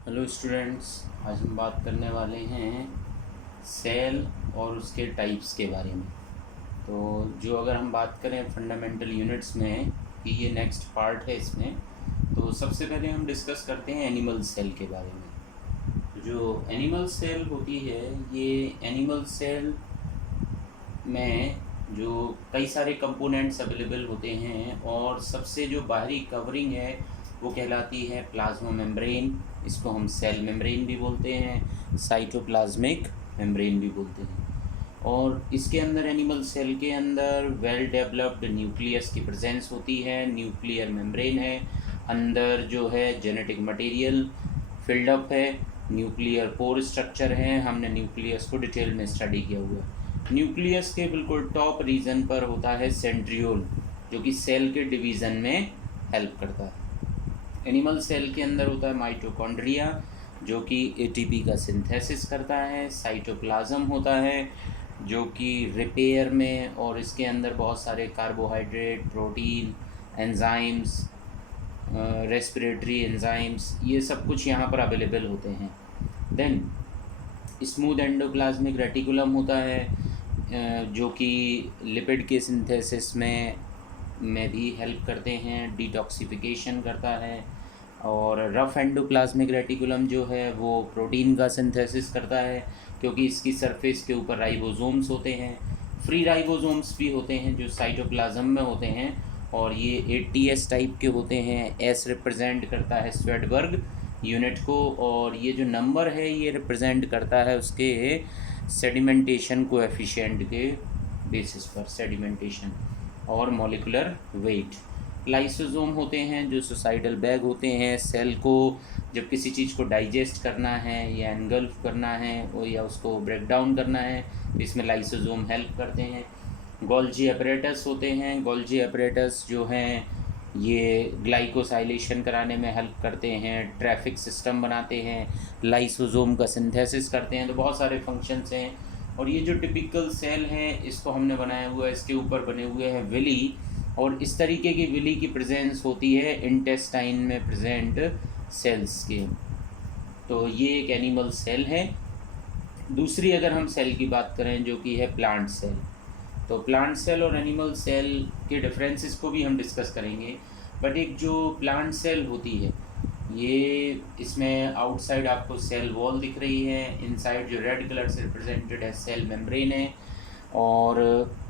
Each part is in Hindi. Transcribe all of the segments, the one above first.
हेलो स्टूडेंट्स, आज हम बात करने वाले हैं सेल और उसके टाइप्स के बारे में। तो जो अगर हम बात करें फंडामेंटल यूनिट्स में कि ये नेक्स्ट पार्ट है इसमें, तो सबसे पहले हम डिस्कस करते हैं एनिमल सेल के बारे में। तो जो एनिमल सेल होती है, ये एनिमल सेल में जो कई सारे कंपोनेंट्स अवेलेबल होते हैं और सबसे जो बाहरी कवरिंग है वो कहलाती है प्लाज्मा मेम्ब्रेन। इसको हम सेल मेम्ब्रेन भी बोलते हैं, साइटोप्लाज्मिक मेम्ब्रेन भी बोलते हैं। और इसके अंदर एनिमल सेल के अंदर वेल डेवलप्ड न्यूक्लियस की प्रेजेंस होती है, न्यूक्लियर मेम्ब्रेन है, अंदर जो है जेनेटिक मटेरियल फिल्डअप है, न्यूक्लियर पोर स्ट्रक्चर है। हमने न्यूक्लियस को डिटेल में स्टडी किया हुआ है। न्यूक्लियस के बिल्कुल टॉप रीजन पर होता है सेंट्रियोल, जो कि सेल के डिवीज़न में हेल्प करता है। एनिमल सेल के अंदर होता है माइटोकॉन्ड्रिया, जो कि एटीपी का सिंथेसिस करता है। साइटोप्लाज्म होता है जो कि रिपेयर में, और इसके अंदर बहुत सारे carbohydrate, protein, enzymes, respiratory enzymes, ये सब कुछ यहाँ पर अवेलेबल होते हैं। देन स्मूथ एंडोप्लाज्मिक रेटिकुलम होता है, जो कि लिपिड के सिंथेसिस में भी हेल्प करते हैं, डिटॉक्सिफिकेशन करता है। और रफ एंडोप्लाज्मिक रेटिकुलम जो है वो प्रोटीन का सिंथेसिस करता है, क्योंकि इसकी सरफेस के ऊपर राइबोसोम्स होते हैं। फ्री राइबोसोम्स भी होते हैं जो साइटोप्लाज्म में होते हैं, और ये एटीएस टाइप के होते हैं। एस रिप्रेजेंट करता है स्वेडबर्ग यूनिट को, और ये जो नंबर है ये रिप्रेजेंट करता है उसके सेडिमेंटेशन कोएफिशिएंट के बेसिस पर, सेडिमेंटेशन और मॉलिक्यूलर वेट। लाइसोसोम होते हैं जो सुसाइडल बैग होते हैं। सेल को जब किसी चीज़ को डाइजेस्ट करना है या एनगल्फ करना है या उसको ब्रेक डाउन करना है, तो इसमें लाइसोसोम हेल्प करते हैं। गोल्जी अपरेटस होते हैं। गोल्जी अपरेटस जो हैं ये ग्लाइकोसाइलेशन कराने में हेल्प करते हैं, ट्रैफिक सिस्टम बनाते हैं, लाइसोसोम का सिंथेसिस करते हैं। तो बहुत सारे फंक्शंस हैं। और ये जो टिपिकल सेल है इसको हमने बनाया हुआ है, इसके ऊपर बने हुए हैं विली, और इस तरीके की विली की प्रेजेंस होती है इंटेस्टाइन में प्रेजेंट सेल्स के। तो ये एक एनिमल सेल है। दूसरी अगर हम सेल की बात करें जो कि है प्लांट सेल, तो प्लांट सेल और एनिमल सेल के डिफरेंसेस को भी हम डिस्कस करेंगे। बट एक जो प्लांट सेल होती है, ये इसमें आउटसाइड आपको सेल वॉल दिख रही है, इनसाइड जो रेड कलर से रिप्रेजेंटेड है सेल मेम्ब्रेन है, और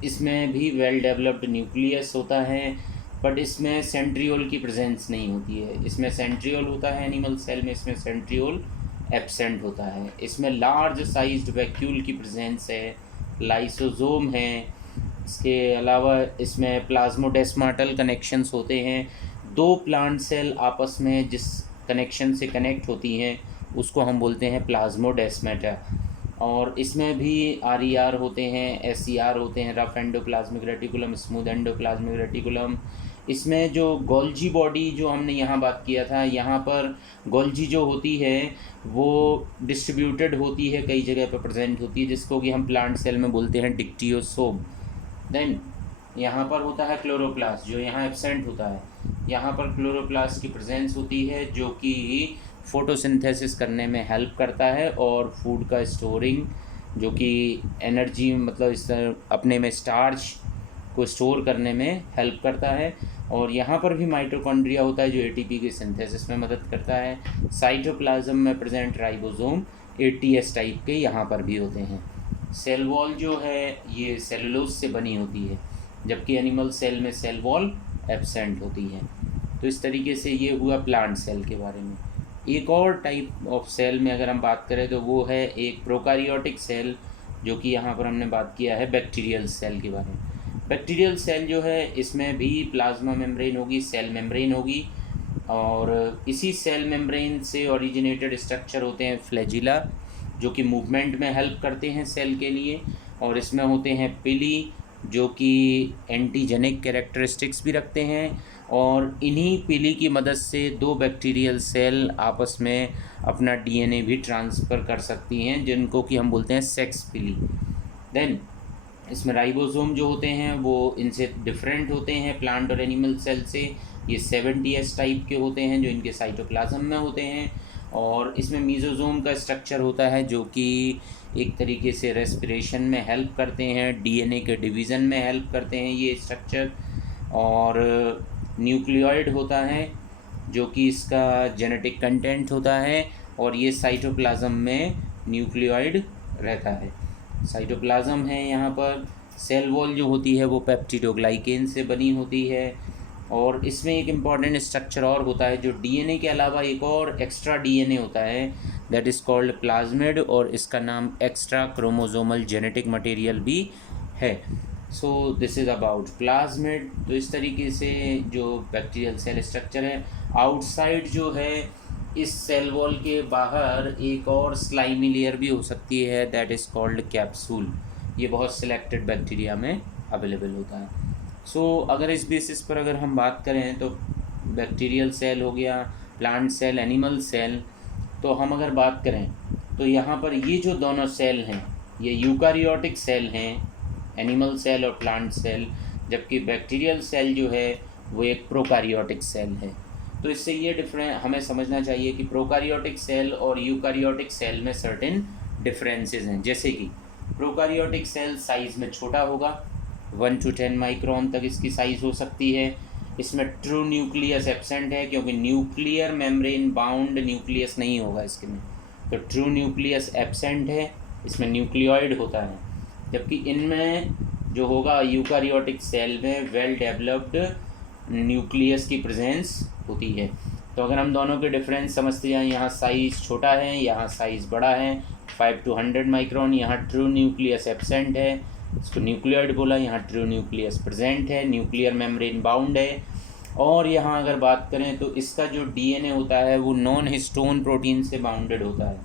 इसमें भी वेल डेवलप्ड न्यूक्लियस होता है। बट इसमें सेंट्रियोल की प्रेजेंस नहीं होती है। इसमें सेंट्रियोल होता है एनिमल सेल में, इसमें सेंट्रियोल एब्सेंट होता है। इसमें लार्ज साइज्ड वैक्यूल की प्रेजेंस है, लाइसोसोम है। इसके अलावा इसमें प्लाज्मोडेस्माटल कनेक्शंस होते हैं। दो प्लांट सेल आपस में जिस कनेक्शन से कनेक्ट होती हैं उसको हम बोलते हैं प्लाज्मोडेस्माटा। और इसमें भी आर ई आर होते हैं, एस ई आर होते हैं, rough endoplasmic reticulum, smooth endoplasmic reticulum. इसमें जो गोल्जी बॉडी जो हमने यहाँ बात किया था, यहाँ पर गोल्जी जो होती है वो डिस्ट्रीब्यूटेड होती है, कई जगह पर प्रेजेंट होती है, जिसको कि हम प्लांट सेल में बोलते हैं डिक्टियोसोम। देन यहाँ पर होता है क्लोरोप्लास्ट जो यहाँ एब्सेंट होता है। यहाँ पर क्लोरोप्लास्ट की प्रेजेंस होती है जो कि फोटोसिंथेसिस करने में हेल्प करता है, और फूड का स्टोरिंग, जो कि एनर्जी मतलब इस अपने में स्टार्च को स्टोर करने में हेल्प करता है। और यहाँ पर भी माइटोकॉन्ड्रिया होता है जो एटीपी के सिंथेसिस में मदद करता है। साइटोप्लाज्म में प्रेजेंट राइबोसोम एटीएस टाइप के यहाँ पर भी होते हैं। सेल वॉल जो है ये सेलुलोज से बनी होती है, जबकि एनिमल सेल में सेल वॉल एब्सेंट होती है। तो इस तरीके से ये हुआ प्लांट सेल के बारे में। एक और टाइप ऑफ सेल में अगर हम बात करें तो वो है एक प्रोकारियोटिक सेल, जो कि यहाँ पर हमने बात किया है बैक्टीरियल सेल के बारे में। बैक्टीरियल सेल जो है इसमें भी प्लाज्मा मेम्ब्रेन होगी, सेल मेम्ब्रेन होगी, और इसी सेल मेम्ब्रेन से ओरिजिनेटेड स्ट्रक्चर होते हैं फ्लैजिला, जो कि मूवमेंट में हेल्प करते हैं सेल के लिए। और इसमें होते हैं पिली, जो कि एंटीजेनिक कैरेक्टरिस्टिक्स भी रखते हैं, और इन्हीं पिली की मदद से दो बैक्टीरियल सेल आपस में अपना डीएनए भी ट्रांसफ़र कर सकती हैं, जिनको कि हम बोलते हैं सेक्स पिली। देन इसमें राइबोसोम जो होते हैं वो इनसे डिफरेंट होते हैं प्लांट और एनिमल सेल से। ये 70S टाइप के होते हैं जो इनके साइटोप्लाज्म में होते हैं, और इसमें मीज़ोजोम का स्ट्रक्चर होता है जो कि एक तरीके से रेस्पिरेशन में हेल्प करते हैं, डीएनए के डिवीज़न में हेल्प करते हैं ये स्ट्रक्चर। और न्यूक्लियोइड होता है जो कि इसका जेनेटिक कंटेंट होता है, और ये साइटोप्लाज्म में न्यूक्लियोइड रहता है। साइटोप्लाज्म है यहाँ पर। सेल वॉल जो होती है वो पेप्टिडोग्लाइकेन से बनी होती है। और इसमें एक इम्पॉर्टेंट स्ट्रक्चर और होता है जो डीएनए के अलावा एक और एक्स्ट्रा डीएनए होता है, दैट इज़ कॉल्ड प्लाज्मिड, और इसका नाम एक्स्ट्रा क्रोमोसोमल जेनेटिक मटेरियल भी है। So this is about plasmid. तो इस तरीके से जो बैक्टीरियल सेल स्ट्रक्चर है, आउटसाइड जो है इस सेल वॉल के बाहर एक और स्लाइमी लेयर भी हो सकती है, दैट इज़ कॉल्ड कैप्सूल। ये बहुत सिलेक्टेड बैक्टीरिया में अवेलेबल होता है। सो अगर इस बेसिस पर अगर हम बात करें तो बैक्टीरियल सेल हो गया, प्लांट सेल, एनिमल सेल। तो हम अगर बात करें तो यहाँ पर ये जो दोनों सेल हैं ये यूकारियोटिक सेल हैं, एनिमल सेल और प्लांट सेल, जबकि बैक्टीरियल सेल जो है वो एक प्रोकारियोटिक सेल है। तो इससे ये डिफरेंस हमें समझना चाहिए कि प्रोकारियोटिक सेल और यूकारियोटिक सेल में सर्टेन डिफरेंसेस हैं। जैसे कि प्रोकारियोटिक सेल साइज़ में छोटा होगा, 1 to 10 माइक्रोन तक इसकी साइज़ हो सकती है। इसमें ट्रू न्यूक्लियस एब्सेंट है क्योंकि न्यूक्लियर मेम्ब्रेन बाउंड न्यूक्लियस नहीं होगा इसके में, तो ट्रू न्यूक्लियस एब्सेंट है, इसमें न्यूक्लियोइड होता है। जबकि इनमें जो होगा यूकारियोटिक सेल में वेल डेवलप्ड न्यूक्लियस की प्रेजेंस होती है। तो अगर हम दोनों के डिफरेंस समझते जाएँ, यहाँ साइज़ छोटा है, यहाँ साइज़ बड़ा है, 5 to 100 माइक्रोन, यहाँ ट्रू न्यूक्लियस एब्सेंट है, इसको न्यूक्लियोइड बोला, यहाँ ट्रू न्यूक्लियस प्रेजेंट है, न्यूक्लियर मेम्ब्रेन बाउंड है। और यहाँ अगर बात करें तो इसका जो डीएनए होता है वो नॉन हिस्टोन प्रोटीन से बाउंडेड होता है,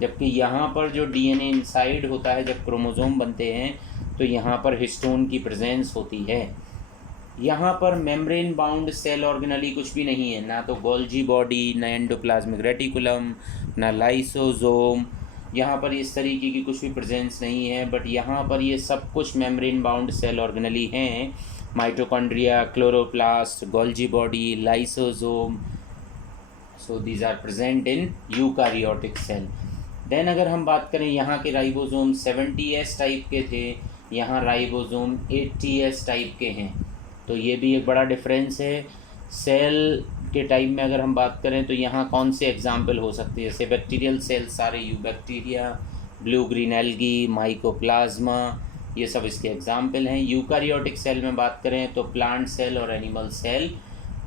जबकि यहाँ पर जो डीएनए इनसाइड होता है जब क्रोमोसोम बनते हैं तो यहाँ पर हिस्टोन की प्रेजेंस होती है। यहाँ पर मेम्ब्रेन बाउंड सेल ऑर्गेनली कुछ भी नहीं है, ना तो गोल्जी बॉडी, ना एंडोप्लाज्मिक रेटिकुलम, ना लाइसोसोम, यहाँ पर इस तरीके की कुछ भी प्रेजेंस नहीं है। बट यहाँ पर ये सब कुछ मेम्ब्रेन बाउंड सेल ऑर्गेनली हैं, mitochondria, chloroplast, Golgi body, lysosome. So these are present in eukaryotic cell. Then अगर हम बात करें यहाँ के राइबोसोम 70S टाइप के थे, यहाँ राइबोसोम 80S टाइप के हैं। तो ये भी एक बड़ा डिफरेंस है। सेल के टाइप में अगर हम बात करें तो यहाँ कौन से एग्जाम्पल हो सकते हैं, जैसे बैक्टीरियल सेल सारे eubacteria, blue green algae, mycoplasma, ये सब इसके एग्जाम्पल हैं। यूकारियोटिक सेल में बात करें तो प्लांट सेल और एनिमल सेल,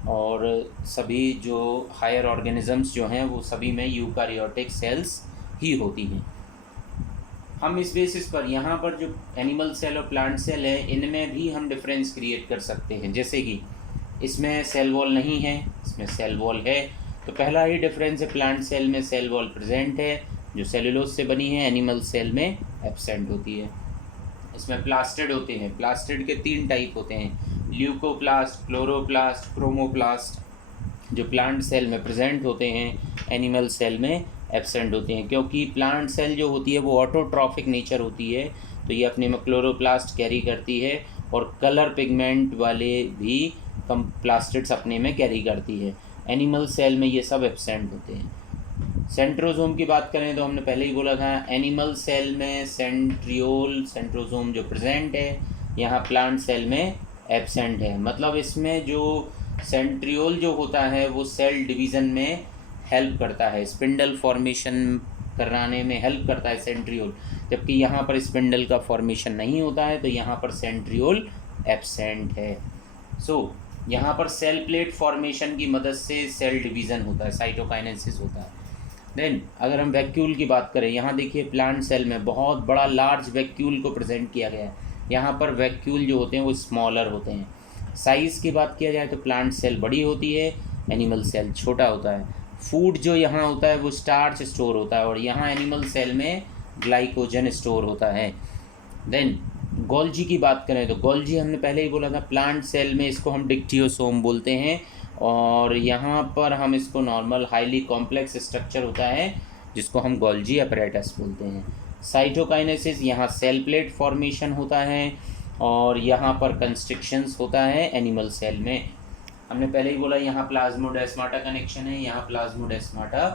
और सभी जो हायर ऑर्गेनिजम्स जो हैं वो सभी में यूकारियोटिक सेल्स ही होती हैं। हम इस बेसिस पर यहाँ पर जो एनिमल सेल और प्लांट सेल है इनमें भी हम डिफरेंस क्रिएट कर सकते हैं। जैसे कि इसमें सेल वॉल नहीं है, इसमें सेल वॉल है, तो पहला ही डिफरेंस है, प्लांट सेल में सेल वॉल प्रेजेंट है जो सेलुलोज से बनी है, एनिमल सेल में एब्सेंट होती है। इसमें प्लास्टिड होते हैं, प्लास्टिड के 3 टाइप होते हैं, ल्यूकोप्लास्ट, क्लोरोप्लास्ट, क्रोमोप्लास्ट, जो प्लांट सेल में प्रेजेंट होते हैं, एनिमल सेल में एब्सेंट होते हैं। क्योंकि प्लांट सेल जो होती है वो ऑटोट्रॉफिक नेचर होती है, तो ये अपने में क्लोरोप्लास्ट कैरी करती है, और कलर पिगमेंट वाले भी प्लास्टिड्स अपने में कैरी करती है। एनिमल सेल में ये सब एब्सेंट होते हैं। सेंट्रोसोम की बात करें तो हमने पहले ही बोला था, एनिमल सेल में सेंट्रोसोम जो प्रेजेंट है, यहाँ प्लांट सेल में एब्सेंट है। मतलब इसमें जो सेंट्रियोल जो होता है वो सेल डिवीज़न में हेल्प करता है, स्पिंडल फॉर्मेशन कराने में हेल्प करता है सेंट्रियोल, जबकि यहाँ पर स्पिंडल का फॉर्मेशन नहीं होता है, तो यहाँ पर सेंट्रियोल एब्सेंट है। यहाँ पर सेल प्लेट फॉर्मेशन की मदद से सेल डिवीज़न होता है, साइटोकाइनेसिस होता है। देन अगर हम वैक्यूल की बात करें, यहाँ देखिए प्लांट सेल में बहुत बड़ा लार्ज वैक्यूल को प्रेजेंट किया गया है। यहाँ पर वैक्यूल जो होते हैं वो स्मॉलर होते हैं। साइज़ की बात किया जाए तो प्लांट सेल बड़ी होती है, एनिमल सेल छोटा होता है। फूड जो यहाँ होता है वो स्टार्च स्टोर होता है, और यहाँ एनिमल सेल में ग्लाइकोजन स्टोर होता है। देन गोल्जी की बात करें तो गोल्जी हमने पहले ही बोला था, प्लांट सेल में इसको हम डिक्टियोसोम बोलते हैं, और यहाँ पर हम इसको नॉर्मल हाईली कॉम्प्लेक्स स्ट्रक्चर होता है जिसको हम गोल्जी अपैरेटस बोलते हैं। साइटोकाइनेसिस, यहाँ सेल प्लेट फॉर्मेशन होता है, और यहाँ पर कंस्ट्रिक्शंस होता है एनिमल सेल में। हमने पहले ही बोला यहाँ प्लाज्मोडेस्माटा कनेक्शन है, यहाँ प्लाज्मोडेस्माटा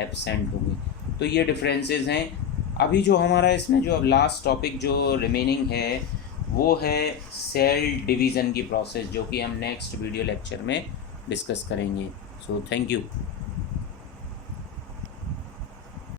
एब्सेंट हो गई। तो ये डिफरेंसेस हैं। अभी जो हमारा इसमें जो अब लास्ट टॉपिक जो रिमेनिंग है वो है सेल डिवीज़न की प्रोसेस, जो कि हम नेक्स्ट वीडियो लेक्चर में डिस्कस करेंगे। So thank you.